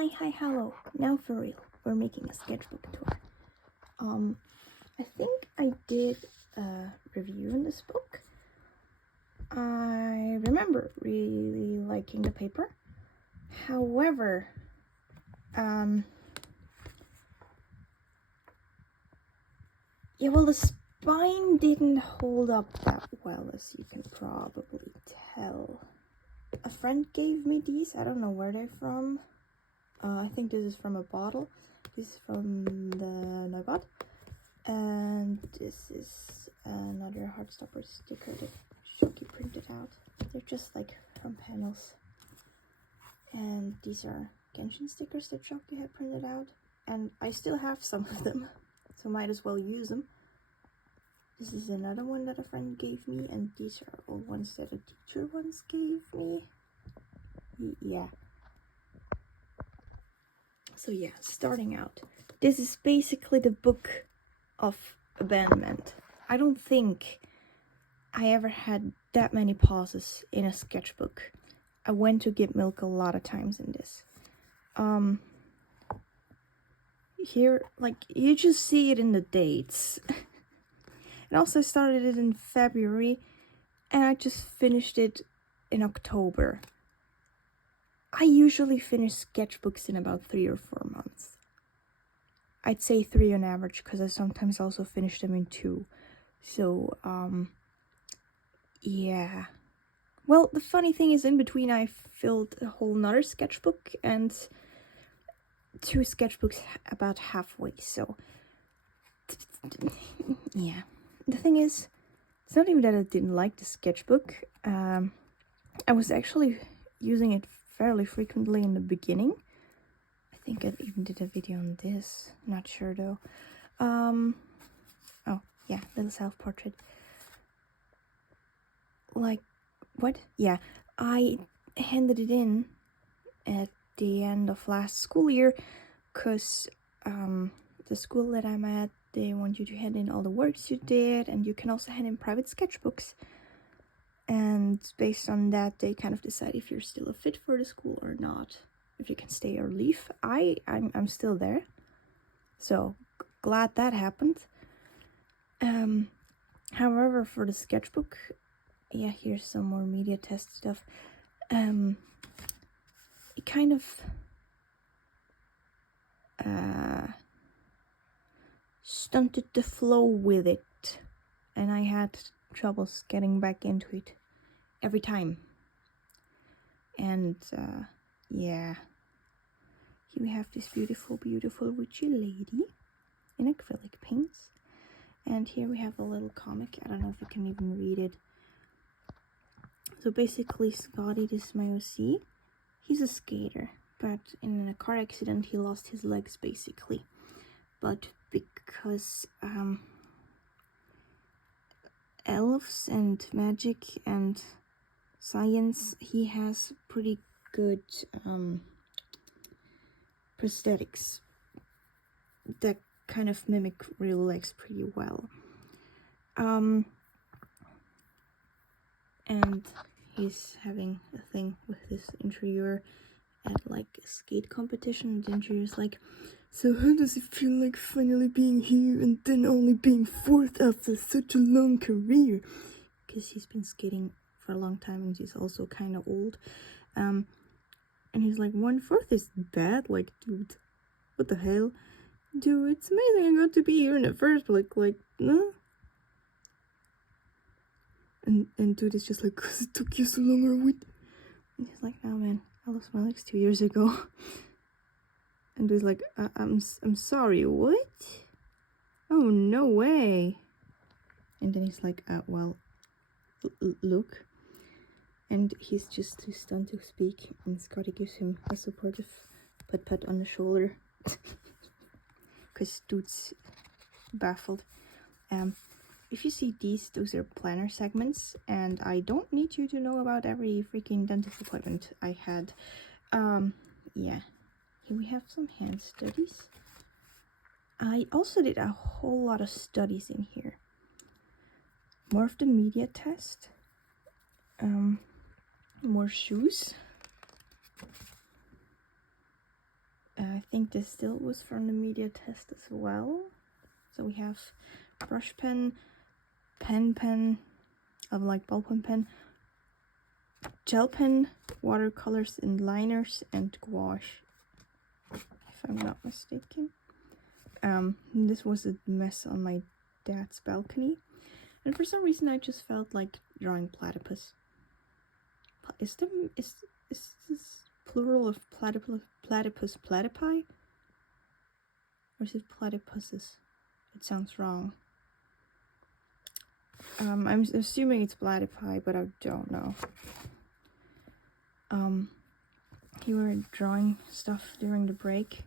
Hi, hello. Now for real, we're making a sketchbook tour. I think I did a review in this book. I remember really liking the paper. However, the spine didn't hold up that well, as you can probably tell. A friend gave me these. I don't know where they're from. I think this is from a bottle. This is from the Nagat. And this is another Heartstopper sticker that Shoki printed out. They're just like from panels. And these are Genshin stickers that Shoki had printed out. And I still have some of them, so might as well use them. This is another one that a friend gave me, and these are all ones that a teacher once gave me. Yeah. So yeah, starting out. This is basically the book of abandonment. I don't think I ever had that many pauses in a sketchbook. I went to get milk a lot of times in this. Here, like, you just see it in the dates. And also I started it in February, and I just finished it in October. I usually finish sketchbooks in about 3 or 4 months. I'd say 3 on average, because I sometimes also finish them in 2. So, yeah. Well, the funny thing is, in between I filled a whole nother sketchbook and 2 sketchbooks about halfway, so yeah. The thing is, it's not even that I didn't like the sketchbook. I was actually using it fairly frequently in the beginning. I think I even did a video on this, not sure though. Oh yeah, little self-portrait. Like, what? Yeah, I handed it in at the end of last school year, because the school that I'm at, they want you to hand in all the works you did, and you can also hand in private sketchbooks. And based on that, they kind of decide if you're still a fit for the school or not, if you can stay or leave. I'm still there, so glad that happened. However, for the sketchbook, yeah, here's some more media test stuff. It kind of stunted the flow with it, and I had troubles getting back into it every time. And yeah, here we have this beautiful witchy lady in acrylic paints, and here we have a little comic. I don't know if you can even read it. So basically, Scotty, this is my OC. He's a skater, but in a car accident he lost his legs basically. But because elves and magic and science, he has pretty good prosthetics that kind of mimic real legs pretty well. And he's having a thing with this interviewer at like a skate competition, and the interviewer's like, "So how does it feel like finally being here and then only being 4th after such a long career?" Because he's been skating for a long time and he's also kind of old. And he's like, 1/4 is bad? Like, dude, what the hell? Dude, it's amazing I got to be here in the first place. Like, no? And dude is just like, "'Cause it took you so long, or what?" And he's like, "No, man, I lost my legs 2 years ago." And dude's like, I'm sorry, what? Oh, no way." And then he's like, well, look." And he's just too stunned to speak, and Scotty gives him a supportive pat on the shoulder. Because dude's baffled. If you see those are planner segments, and I don't need you to know about every freaking dentist appointment I had. Yeah. Here we have some hand studies. I also did a whole lot of studies in here. More of the media test. More shoes. I think this still was from the media test as well. So we have brush pen, pen, of like ballpoint pen, gel pen, watercolors and liners, and gouache, if I'm not mistaken. This was a mess on my dad's balcony, and for some reason I just felt like drawing platypus. Is this plural of platypus platypi? Or is it platypuses? It sounds wrong. I'm assuming it's platypi, but I don't know. You were drawing stuff during the break,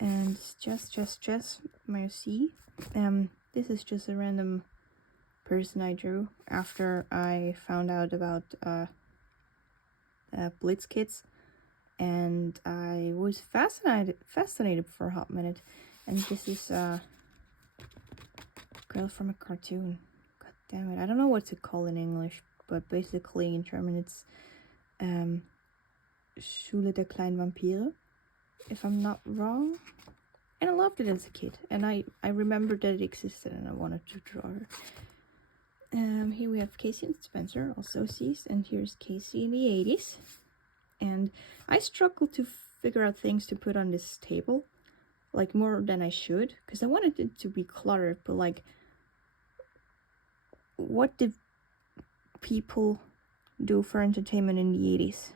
and Jess, may I see? This is just a random person I drew after I found out about Blitz Kids, and I was fascinated for a hot minute. And this is a girl from a cartoon. God damn it, I don't know what to call in English, but basically in German it's Schule der kleinen Vampire, if I'm not wrong. And I loved it as a kid, and I remembered that it existed, and I wanted to draw her. Here we have Casey and Spencer, also C's, and here's Casey in the 80s. And I struggled to figure out things to put on this table, like more than I should, because I wanted it to be cluttered, but like, what did people do for entertainment in the 80s?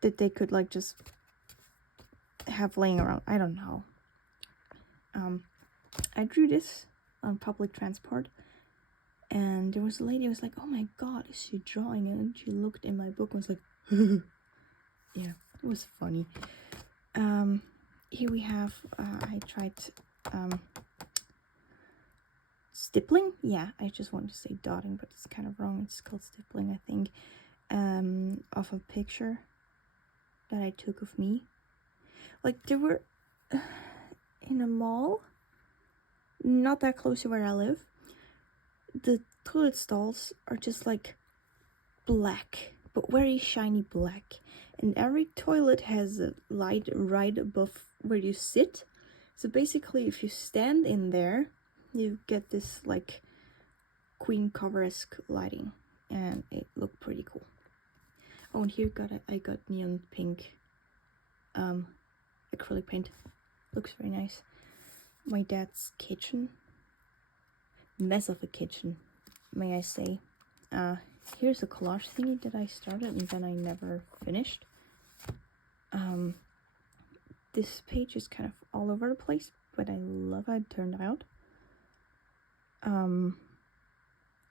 That they could like just have laying around. I don't know. I drew this on public transport, and there was a lady who was like, "Oh my god, is she drawing?" And she looked in my book and was like, yeah, it was funny. Here we have, I tried stippling. Yeah, I just wanted to say dotting, but it's kind of wrong. It's called stippling, I think. Of a picture that I took of me. Like, they were in a mall, not that close to where I live. The toilet stalls are just like black, but very shiny black. And every toilet has a light right above where you sit. So basically, if you stand in there, you get this like queen cover-esque lighting, and it looked pretty cool. Oh, and here I got neon pink acrylic paint. Looks very nice. My dad's kitchen. Mess of a kitchen, may I say. Here's a collage thingy that I started and then I never finished. This page is kind of all over the place, but I love how it turned out.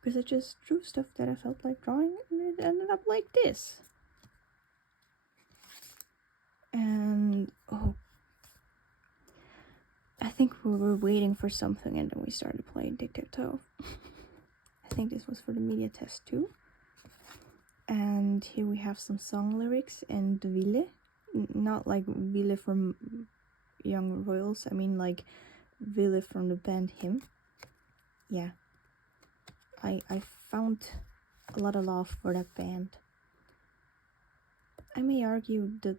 Because I just drew stuff that I felt like drawing, and it ended up like this. And oh, I think we were waiting for something, and then we started playing tic-tac-toe. I think this was for the media test too. And here we have some song lyrics and Wille. Not like Wille from Young Royals, I mean like Wille from the band Him. Yeah, I found a lot of love for that band. I may argue that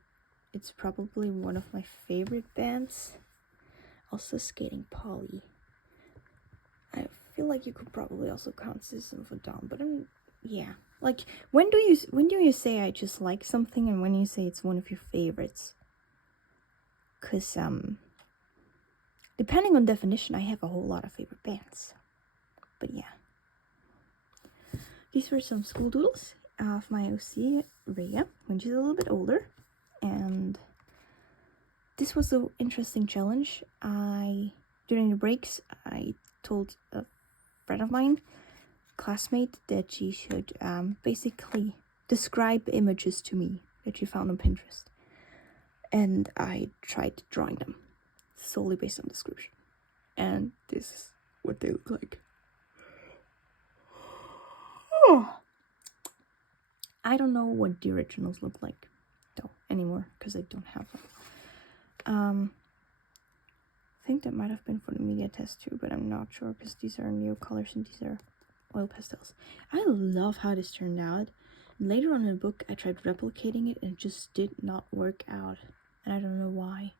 it's probably one of my favorite bands. Also Skating Polly. I feel like you could probably also count System of a Down, but yeah. Like, when do you say I just like something, and when you say it's one of your favorites? Cause depending on definition, I have a whole lot of favorite bands. But yeah. These were some school doodles of my OC, Rhea, when she's a little bit older. And this was an interesting challenge. During the breaks, I told a friend of mine, classmate, that she should basically describe images to me that she found on Pinterest. And I tried drawing them solely based on description. And this is what they look like. Oh. I don't know what the originals look like though anymore, because I don't have them. I think that might have been for the media test too, but I'm not sure, because these are new colors and these are oil pastels. I love how this turned out. Later on in the book, I tried replicating it and it just did not work out. And I don't know why.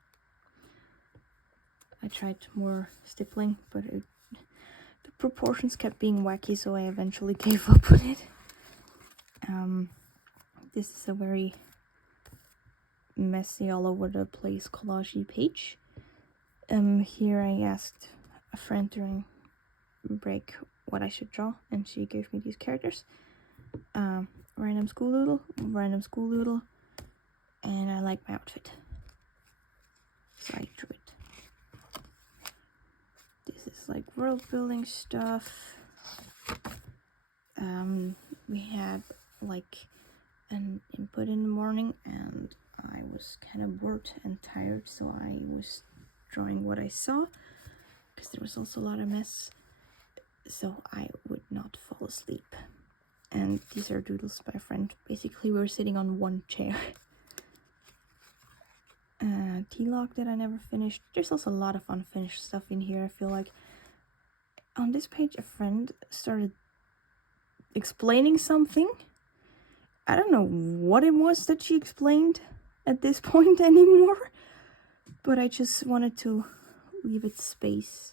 I tried more stippling, but the proportions kept being wacky, so I eventually gave up on it. This is a very messy, all over the place collage page. Here I asked a friend during break what I should draw, and she gave me these characters. Random school doodle, and I like my outfit, so I drew it. This is like world building stuff. We had like an input in the morning, and I was kind of bored and tired, so I was drawing what I saw, because there was also a lot of mess, so I would not fall asleep. And these are doodles by a friend. Basically, we were sitting on one chair. T-Log that I never finished. There's also a lot of unfinished stuff in here, I feel like. On this page, a friend started explaining something. I don't know what it was that she explained at this point anymore, but I just wanted to leave it space.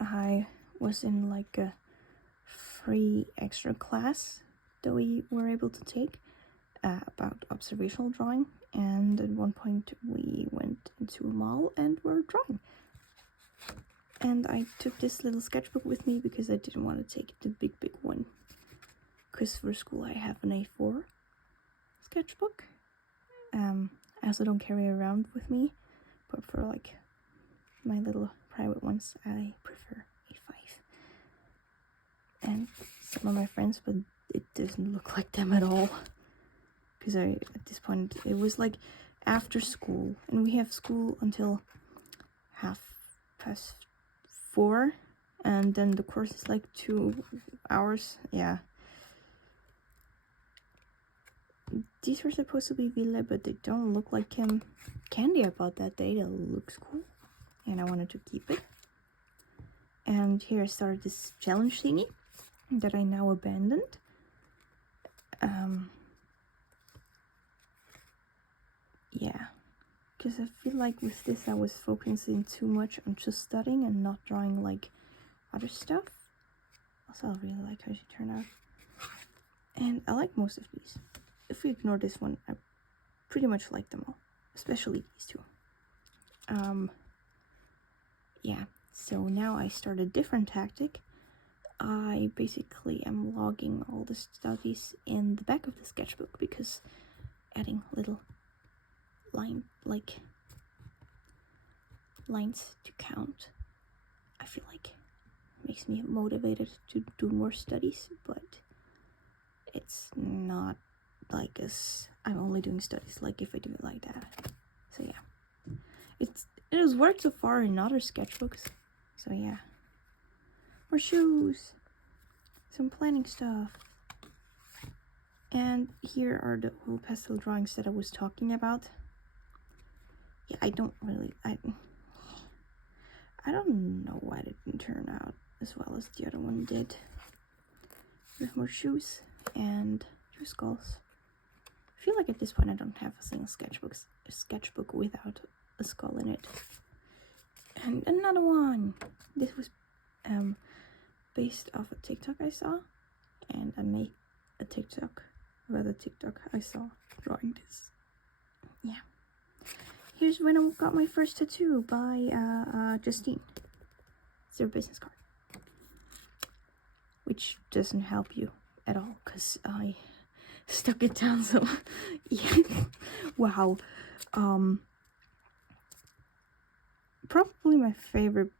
I was in like a free extra class that we were able to take about observational drawing, and at one point we went into a mall and were drawing. And I took this little sketchbook with me because I didn't want to take the big one, because for school I have an A4 sketchbook. I also don't carry it around with me, but for like my little private ones I prefer A5. And some of my friends, but it doesn't look like them at all, because at this point it was like after school, and we have school until 4:30, and then the course is like 2 hours. Yeah, these were supposed to be Ville, but they don't look like candy I bought that day. That looks cool, and I wanted to keep it. And here I started this challenge thingy that I now abandoned. Yeah, because I feel like with this I was focusing too much on just studying and not drawing like other stuff. Also, I really like how she turned out, and I like most of these. If we ignore this one, I pretty much like them all, especially these two. Yeah, so now I start a different tactic. I basically am logging all the studies in the back of the sketchbook, because adding little lines to count, I feel like makes me motivated to do more studies, but it's not like I'm only doing studies like if I do it like that. So yeah, it has worked so far in other sketchbooks. So yeah, more shoes, some planning stuff, and here are the whole pastel drawings that I was talking about. Yeah, I don't know why it didn't turn out as well as the other one did. With more shoes and 2 skulls. I feel like at this point I don't have a single sketchbook without a skull in it. And another one. This was based off a TikTok I saw, and I made a TikTok about a TikTok I saw drawing this. Yeah. Here's when I got my first tattoo by Justine. It's their business card, which doesn't help you at all because I stuck it down. So yeah. Wow. Probably my favorite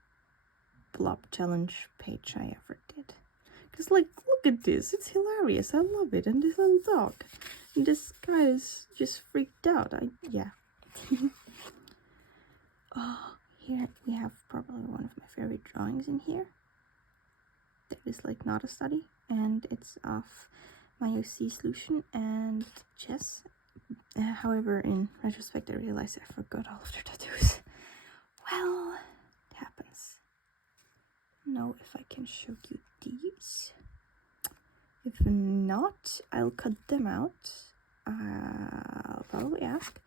blob challenge page I ever did, because like, look at this, it's hilarious, I love it. And this little dog, and this guy is just freaked out. Yeah. Oh, here we have probably one of my favorite drawings in here. That is like not a study, and it's of my OC solution and chess. However, in retrospect, I realized I forgot all of their tattoos. Well, it happens. Know if I can show you these. not, I'll cut them out. I'll probably ask,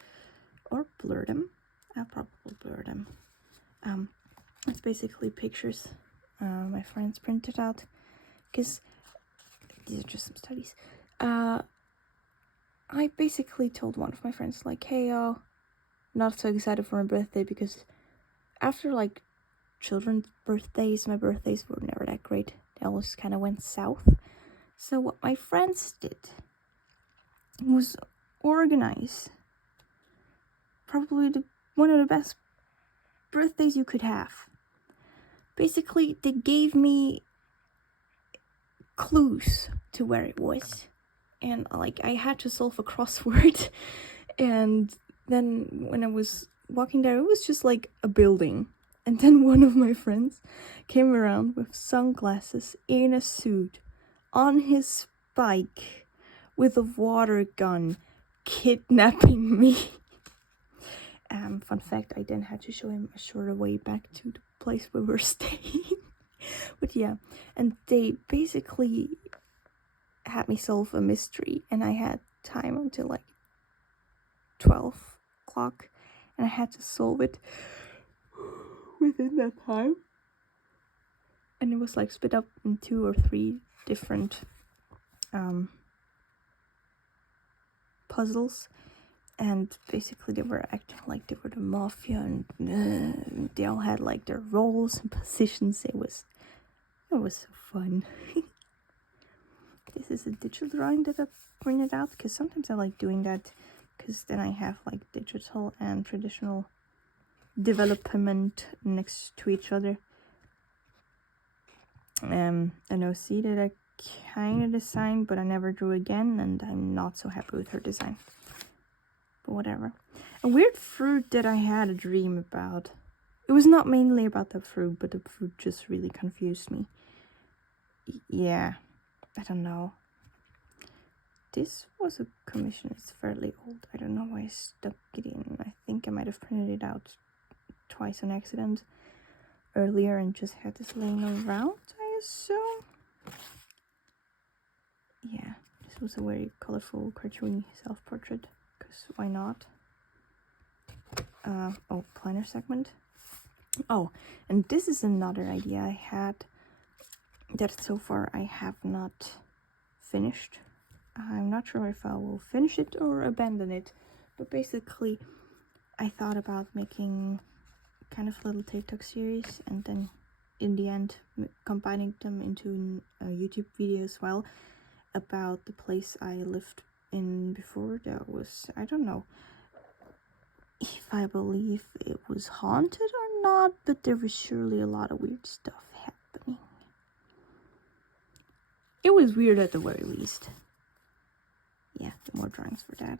or blur them. I'll probably blur them. It's basically pictures my friends printed out, because these are just some studies. I basically told one of my friends, like, hey, not so excited for my birthday, because after, like, children's birthdays, my birthdays were never that great. They always kind of went south. So what my friends did was organize probably one of the best birthdays you could have. Basically, they gave me clues to where it was. And, like, I had to solve a crossword. And then when I was walking there, it was just, like, a building. And then one of my friends came around with sunglasses, in a suit, on his bike, with a water gun, kidnapping me. Fun fact, I then had to show him a shorter way back to the place where we're staying. But yeah, and they basically had me solve a mystery, and I had time until like 12 o'clock, and I had to solve it within that time. And it was like split up in 2 or 3 different puzzles, and basically they were acting like they were the mafia, and they all had like their roles and positions. It was so fun. This is a digital drawing that I printed out, because sometimes I like doing that, because then I have like digital and traditional development next to each other. An OC that I kind of designed, but I never drew again, and I'm not so happy with her design. But whatever. A weird fruit that I had a dream about. It was not mainly about the fruit, but the fruit just really confused me. Yeah, I don't know. This was a commission. It's fairly old. I don't know why I stuck it in. I think I might have printed it out twice on accident earlier and just had this laying around, I assume. Yeah, this was a very colorful, cartoony self-portrait, because why not? Planner segment. Oh, and this is another idea I had that so far I have not finished. I'm not sure if I will finish it or abandon it, but basically I thought about making kind of little TikTok series, and then in the end combining them into a YouTube video as well, about the place I lived in before. That was, I don't know if I believe it was haunted or not, but there was surely a lot of weird stuff happening. It was weird at the very least. Yeah, more drawings for that.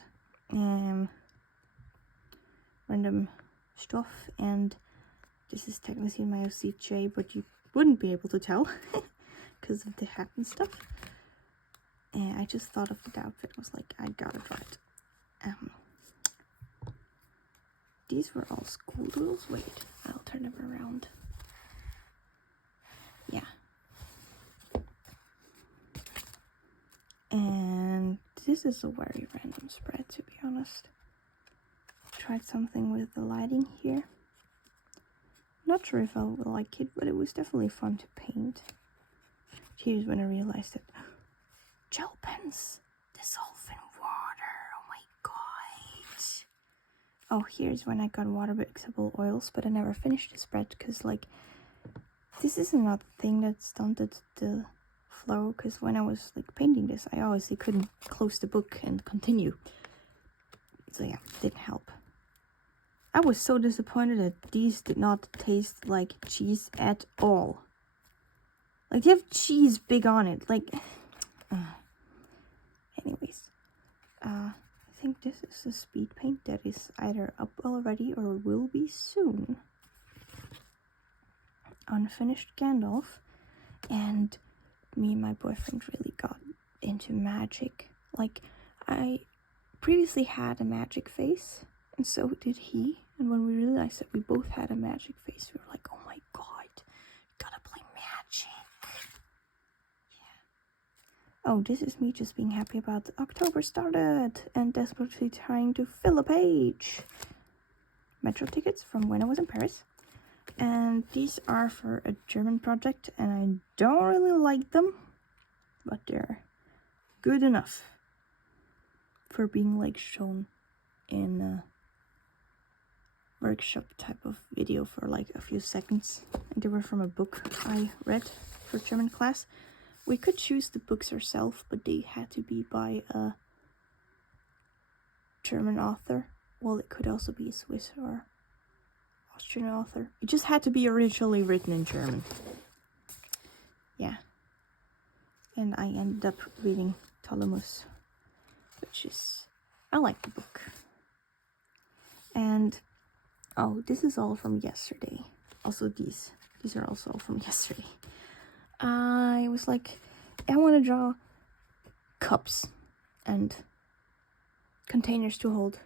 Random stuff, and this is technically my OCJ, but you wouldn't be able to tell because of the hat and stuff. And I just thought of the outfit. I was like, I gotta draw it. These were all school doodles. Wait, I'll turn them around. Yeah. And this is a very random spread, to be honest. Tried something with the lighting here. Not sure if I will like it, but it was definitely fun to paint. Here's when I realized that gel pens dissolve in water. Oh my god. Oh, here's when I got water mixable oils, but I never finished the spread because, like, this is another thing that stunted the flow, because when I was like painting this, I obviously couldn't close the book and continue. So yeah, didn't help. I was so disappointed that these did not taste like cheese at all. Like, they have cheese big on it. Like, anyways. I think this is a speed paint that is either up already or will be soon. Unfinished Gandalf. And me and my boyfriend really got into magic. Like, I previously had a magic face, and so did he. And when we realized that we both had a magic face, we were like, oh my god, gotta play magic. Oh, this is me just being happy about October started and desperately trying to fill a page. Metro tickets from when I was in Paris. And these are for a German project, and I don't really like them, but they're good enough for being like shown in a workshop type of video for like a few seconds. And they were from a book I read for German class. We could choose the books ourselves, but they had to be by a German author. Well, it could also be a Swiss or Austrian author. It just had to be originally written in German. Yeah. And I ended up reading Ptolemus, which is... I like the book. And... oh, this is all from yesterday. Also these are also from yesterday. I was like, I want to draw cups and containers to hold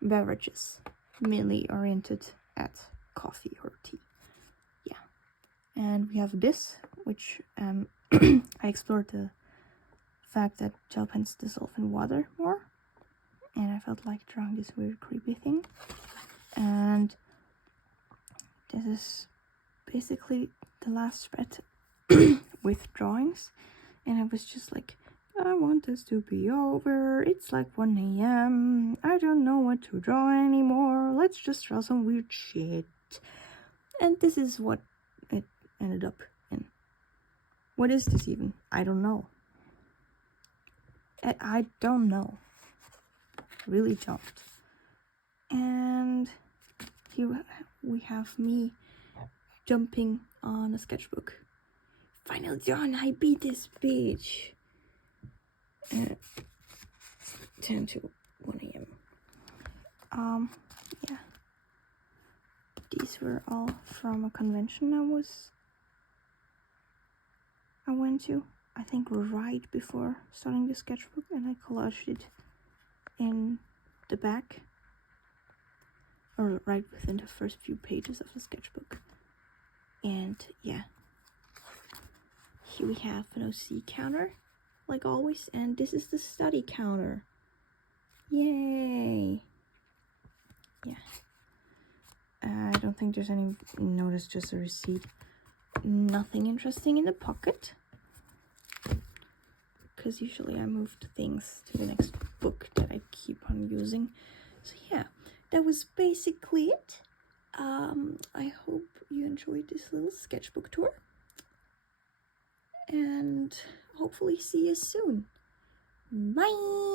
beverages, mainly oriented at coffee or tea. Yeah. And we have this, which I explored the fact that gel pens dissolve in water more. And I felt like drawing this weird creepy thing. And this is basically the last spread with drawings, and I was just like, I want this to be over. It's like 1 a.m. I don't know what to draw anymore. Let's just draw some weird shit. And this is what it ended up in. What is this even? I don't know. I don't know. Really don't. And here we have me jumping on a sketchbook. Finally done, I beat this bitch. 10 to 1 a.m. Yeah. These were all from a convention I went to, I think right before starting the sketchbook, and I collaged it in the back, or right within the first few pages of the sketchbook. And yeah, here we have an OC counter, like always, and this is the study counter. Yay! Yeah. I don't think there's any notice, just a receipt. Nothing interesting in the pocket, because usually I moved things to the next book that I keep on using. So yeah, that was basically it. I hope you enjoyed this little sketchbook tour, and hopefully see you soon. Bye!